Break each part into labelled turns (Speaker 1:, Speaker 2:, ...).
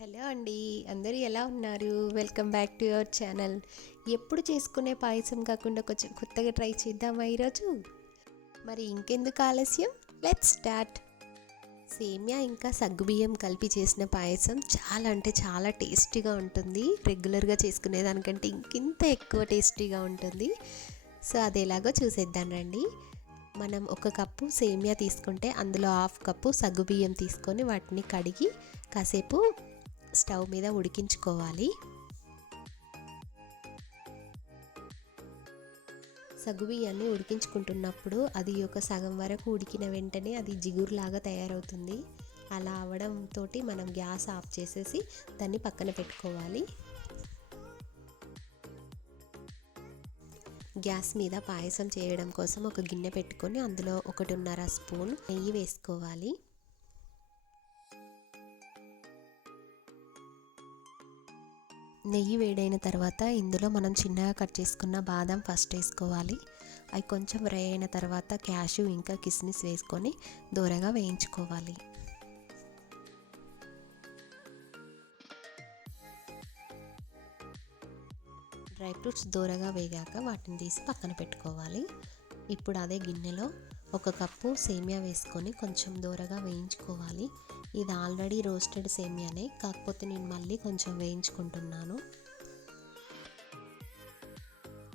Speaker 1: Hello అండి అందరూ ఎలా ఉన్నారు? Welcome back to your channel ఎప్పుడు చేసుకునే పాయసం కాకుండా కొంచెం కొత్తగా ట్రై చేద్దామా ఈరోజు? మరి ఇంకెందుకు ఆలస్యం? లెట్స్ స్టార్ట్ సేమియా ఇంకా సగ్గుబియ్యం కలిపి చేసిన పాయసం చాలా అంటే చాలా టేస్టీగా ఉంటుంది. రెగ్యులర్గా చేసుకునే దానికంటే ఇంకింత ఎక్కువ టేస్టీగా ఉంటుంది. సో అది ఎలాగో చూసేద్దాం రండి. మనం ఒక కప్పు సేమియా తీసుకుంటే అందులో హాఫ్ కప్పు సగ్గుబియ్యం తీసుకొని వాటిని కడిగి కాసేపు స్టవ్ మీద ఉడికించుకోవాలి. సగ్గుబియ్యాన్ని ఉడికించుకుంటున్నప్పుడు అది ఒక సగం వరకు ఉడికిన వెంటనే అది జిగురులాగా తయారవుతుంది. అలా అవడంతో మనం గ్యాస్ ఆఫ్ చేసేసి దాన్ని పక్కన పెట్టుకోవాలి. గ్యాస్ మీద పాయసం చేయడం కోసం ఒక గిన్నె పెట్టుకొని అందులో ఒకటిన్నర స్పూన్ నెయ్యి వేసుకోవాలి. నెయ్యి వేడైన తర్వాత ఇందులో మనం చిన్నగా కట్ చేసుకున్న బాదం ఫస్ట్ వేసుకోవాలి. అవి కొంచెం ఫ్రై అయిన తర్వాత క్యాషు ఇంకా కిస్మిస్ వేసుకొని దూరగా వేయించుకోవాలి. డ్రై ఫ్రూట్స్ దూరగా వేగాక వాటిని తీసి పక్కన పెట్టుకోవాలి. ఇప్పుడు అదే గిన్నెలో ఒక కప్పు సేమియా వేసుకొని కొంచెం దూరగా వేయించుకోవాలి. ఇది ఆల్రెడీ రోస్టెడ్ సేమియానే కాకపోతే నేను మళ్ళీ కొంచెం వేయించుకుంటున్నాను.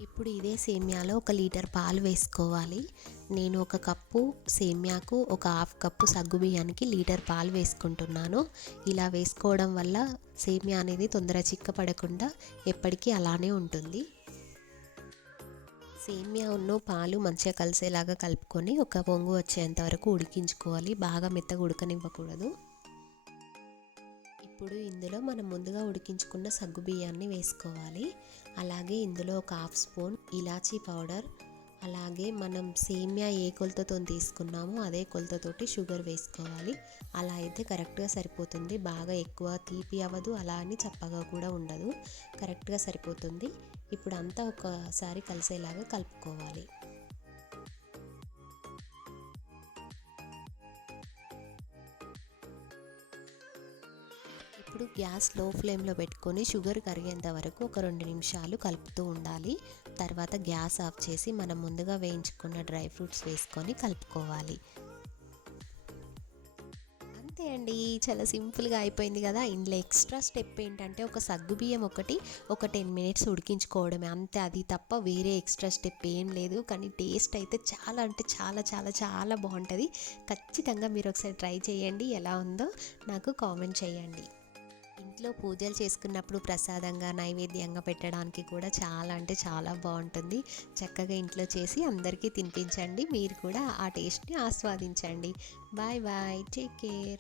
Speaker 1: ఇప్పుడు ఇదే సేమియాలో ఒక లీటర్ పాలు వేసుకోవాలి. నేను ఒక కప్పు సేమియాకు ఒక హాఫ్ కప్పు సగ్గు బియ్యానికి లీటర్ పాలు వేసుకుంటున్నాను. ఇలా వేసుకోవడం వల్ల సేమియా అనేది తొందర చిక్కపడకుండా ఎప్పటికీ అలానే ఉంటుంది. సేమియా ఉన్న పాలు మంచిగా కలిసేలాగా కలుపుకొని ఒక పొంగు వచ్చేంత వరకు ఉడికించుకోవాలి. బాగా మెత్తగా ఉడకనివ్వకూడదు. ఇప్పుడు ఇందులో మనం ముందుగా ఉడికించుకున్న సగ్గు బియ్యాన్ని వేసుకోవాలి. అలాగే ఇందులో ఒక హాఫ్ స్పూన్ ఇలాచీ పౌడర్ అలాగే మనం సేమియా ఏ కొలతతో తీసుకున్నామో అదే కొలతతోటి షుగర్ వేసుకోవాలి. అలా అయితే కరెక్ట్గా సరిపోతుంది. బాగా ఎక్కువ తీపి అవ్వదు అలా అని చప్పగా కూడా ఉండదు. కరెక్ట్గా సరిపోతుంది. ఇప్పుడు అంతా ఒకసారి కలిసేలాగా కలుపుకోవాలి. ఇప్పుడు గ్యాస్లో ఫ్లేమ్లో పెట్టుకొని షుగర్ కరిగేంత వరకు ఒక రెండు నిమిషాలు కలుపుతూ ఉండాలి. తర్వాత గ్యాస్ ఆఫ్ చేసి మనం ముందుగా వేయించుకున్న డ్రై ఫ్రూట్స్ వేసుకొని కలుపుకోవాలి. అంతే అండి. చాలా సింపుల్గా అయిపోయింది కదా. ఇందులో ఎక్స్ట్రా స్టెప్ ఏంటంటే ఒక సగ్గుబియ్యం ఒకటి ఒక టెన్ మినిట్స్ ఉడికించుకోవడమే. అంతే అది తప్ప వేరే ఎక్స్ట్రా స్టెప్ ఏం లేదు. కానీ టేస్ట్ అయితే చాలా అంటే చాలా చాలా చాలా బాగుంటుంది. ఖచ్చితంగా మీరు ఒకసారి ట్రై చేయండి. ఎలా ఉందో నాకు కామెంట్ చేయండి. ఇంట్లో పూజలు చేసుకున్నప్పుడు ప్రసాదంగా నైవేద్యంగా పెట్టడానికి కూడా చాలా అంటే చాలా బాగుంటుంది. చక్కగా ఇంట్లో చేసి అందరికీ తినిపించండి. మీరు కూడా ఆ టేస్ట్ని ఆస్వాదించండి. Bye bye. Take care.